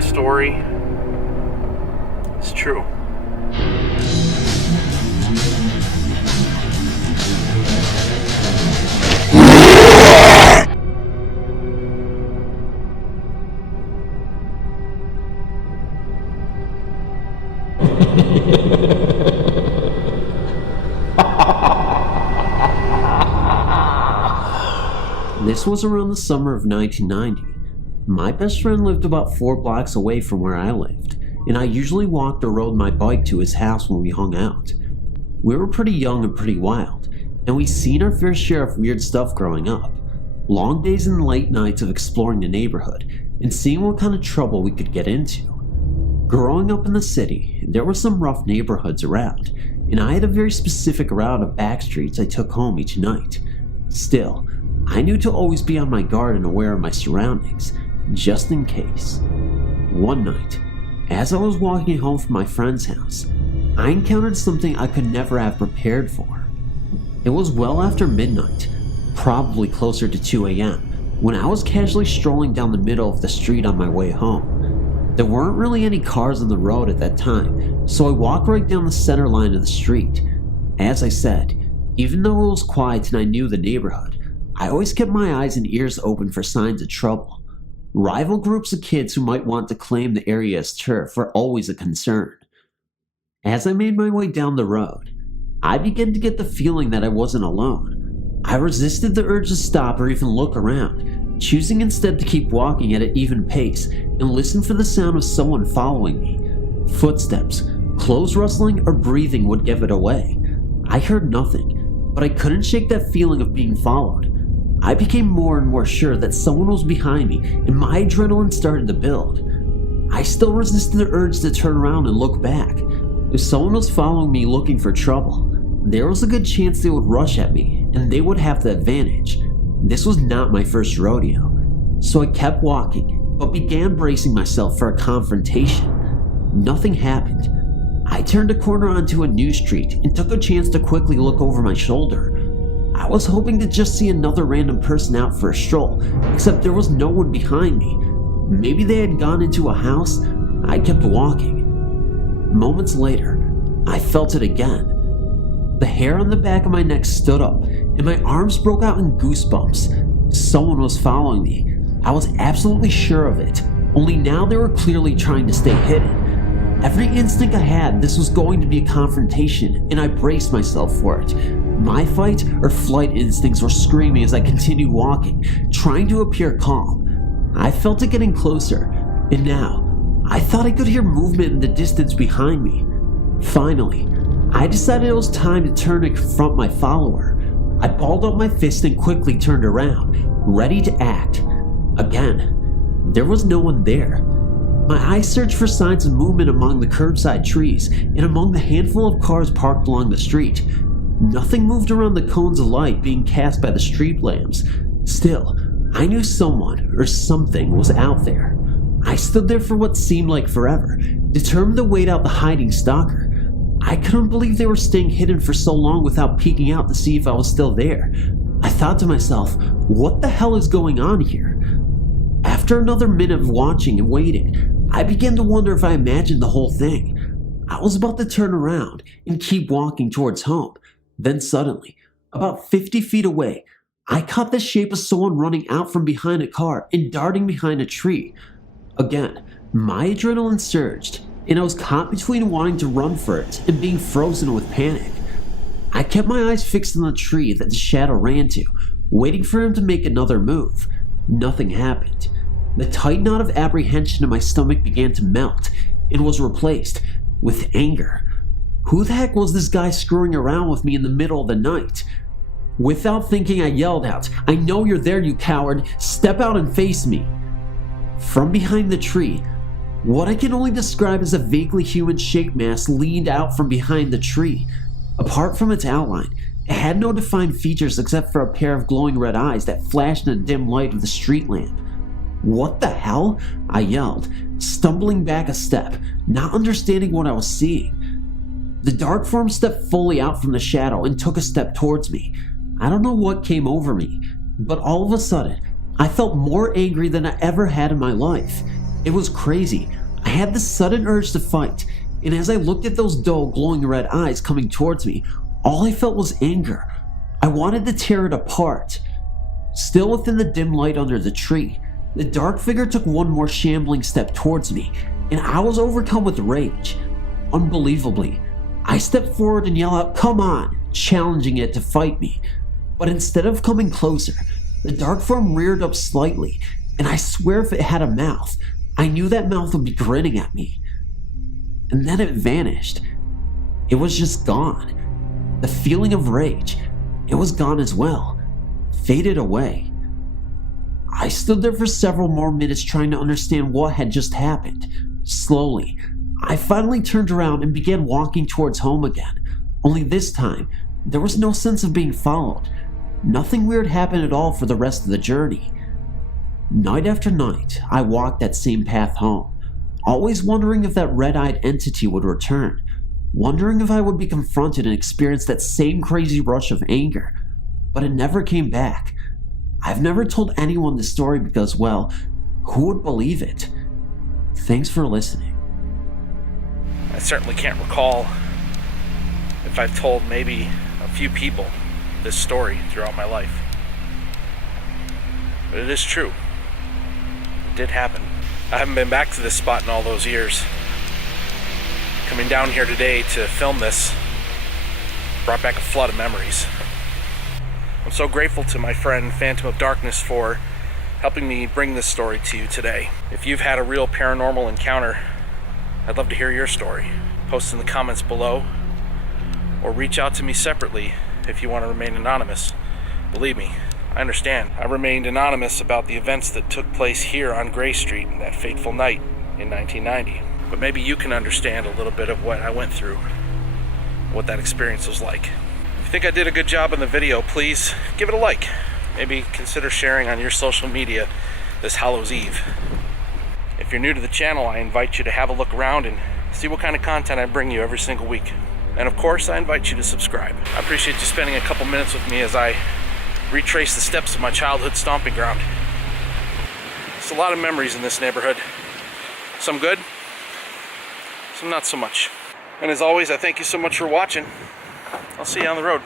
second story is true. This was around the summer of 1990. My best friend lived about 4 blocks away from where I lived, and I usually walked or rode my bike to his house when we hung out. We were pretty young and pretty wild, and we'd seen our fair share of weird stuff growing up. Long days and late nights of exploring the neighborhood and seeing what kind of trouble we could get into. Growing up in the city, there were some rough neighborhoods around, and I had a very specific route of back streets I took home each night. Still, I knew to always be on my guard and aware of my surroundings, just in case. One night, as I was walking home from my friend's house, I encountered something I could never have prepared for. It was well after midnight, probably closer to 2 a.m., when I was casually strolling down the middle of the street on my way home. There weren't really any cars on the road at that time, so I walked right down the center line of the street. As I said, even though it was quiet and I knew the neighborhood, I always kept my eyes and ears open for signs of trouble. Rival groups of kids who might want to claim the area as turf were always a concern. As I made my way down the road, I began to get the feeling that I wasn't alone. I resisted the urge to stop or even look around, choosing instead to keep walking at an even pace and listen for the sound of someone following me. Footsteps, clothes rustling, or breathing would give it away. I heard nothing, but I couldn't shake that feeling of being followed. I became more and more sure that someone was behind me, and my adrenaline started to build. I still resisted the urge to turn around and look back. If someone was following me looking for trouble, there was a good chance they would rush at me, and they would have the advantage. This was not my first rodeo, so I kept walking, but began bracing myself for a confrontation. Nothing happened. I turned a corner onto a new street and took a chance to quickly look over my shoulder. I was hoping to just see another random person out for a stroll, except there was no one behind me. Maybe they had gone into a house. I kept walking. Moments later, I felt it again. The hair on the back of my neck stood up, and my arms broke out in goosebumps. Someone was following me. I was absolutely sure of it, only now they were clearly trying to stay hidden. Every instinct I had, this was going to be a confrontation, and I braced myself for it. My fight or flight instincts were screaming as I continued walking, trying to appear calm. I felt it getting closer, and now, I thought I could hear movement in the distance behind me. Finally, I decided it was time to turn and confront my follower. I balled up my fist and quickly turned around, ready to act. Again, there was no one there. My eyes searched for signs of movement among the curbside trees and among the handful of cars parked along the street. Nothing moved around the cones of light being cast by the street lamps. Still, I knew someone or something was out there. I stood there for what seemed like forever, determined to wait out the hiding stalker. I couldn't believe they were staying hidden for so long without peeking out to see if I was still there. I thought to myself, what the hell is going on here? After another minute of watching and waiting, I began to wonder if I imagined the whole thing. I was about to turn around and keep walking towards home. Then suddenly, about 50 feet away, I caught the shape of someone running out from behind a car and darting behind a tree. Again, my adrenaline surged, and I was caught between wanting to run for it and being frozen with panic. I kept my eyes fixed on the tree that the shadow ran to, waiting for him to make another move. Nothing happened. The tight knot of apprehension in my stomach began to melt and was replaced with anger. Who the heck was this guy screwing around with me in the middle of the night? Without thinking, I yelled out, "I know you're there, you coward! Step out and face me!" From behind the tree, what I can only describe as a vaguely human-shaped mass leaned out from behind the tree. Apart from its outline, it had no defined features except for a pair of glowing red eyes that flashed in the dim light of the street lamp. "What the hell?" I yelled, stumbling back a step, not understanding what I was seeing. The dark form stepped fully out from the shadow and took a step towards me. I don't know what came over me, but all of a sudden, I felt more angry than I ever had in my life. It was crazy. I had this sudden urge to fight, and as I looked at those dull, glowing red eyes coming towards me, all I felt was anger. I wanted to tear it apart. Still within the dim light under the tree, the dark figure took one more shambling step towards me, and I was overcome with rage. Unbelievably, I stepped forward and yelled out, "Come on!" challenging it to fight me. But instead of coming closer, the dark form reared up slightly, and I swear if it had a mouth, I knew that mouth would be grinning at me. And then it vanished. It was just gone. The feeling of rage, it was gone as well, faded away. I stood there for several more minutes trying to understand what had just happened. Slowly, I finally turned around and began walking towards home again, only this time, there was no sense of being followed. Nothing weird happened at all for the rest of the journey. Night after night, I walked that same path home, always wondering if that red-eyed entity would return, wondering if I would be confronted and experience that same crazy rush of anger, but it never came back. I've never told anyone this story because, well, who would believe it? Thanks for listening. I certainly can't recall if I've told maybe a few people this story throughout my life. But it is true. It did happen. I haven't been back to this spot in all those years. Coming down here today to film this brought back a flood of memories. I'm so grateful to my friend Phantom of Darkness for helping me bring this story to you today. If you've had a real paranormal encounter, I'd love to hear your story. Post in the comments below, or reach out to me separately if you want to remain anonymous. Believe me, I understand. I remained anonymous about the events that took place here on Gray Street that fateful night in 1990. But maybe you can understand a little bit of what I went through, what that experience was like. If you think I did a good job in the video, please give it a like. Maybe consider sharing on your social media this Hallows Eve. If you're new to the channel, I invite you to have a look around and see what kind of content I bring you every single week. And of course, I invite you to subscribe. I appreciate you spending a couple minutes with me as I retrace the steps of my childhood stomping ground. There's a lot of memories in this neighborhood. Some good, some not so much. And as always, I thank you so much for watching. I'll see you on the road.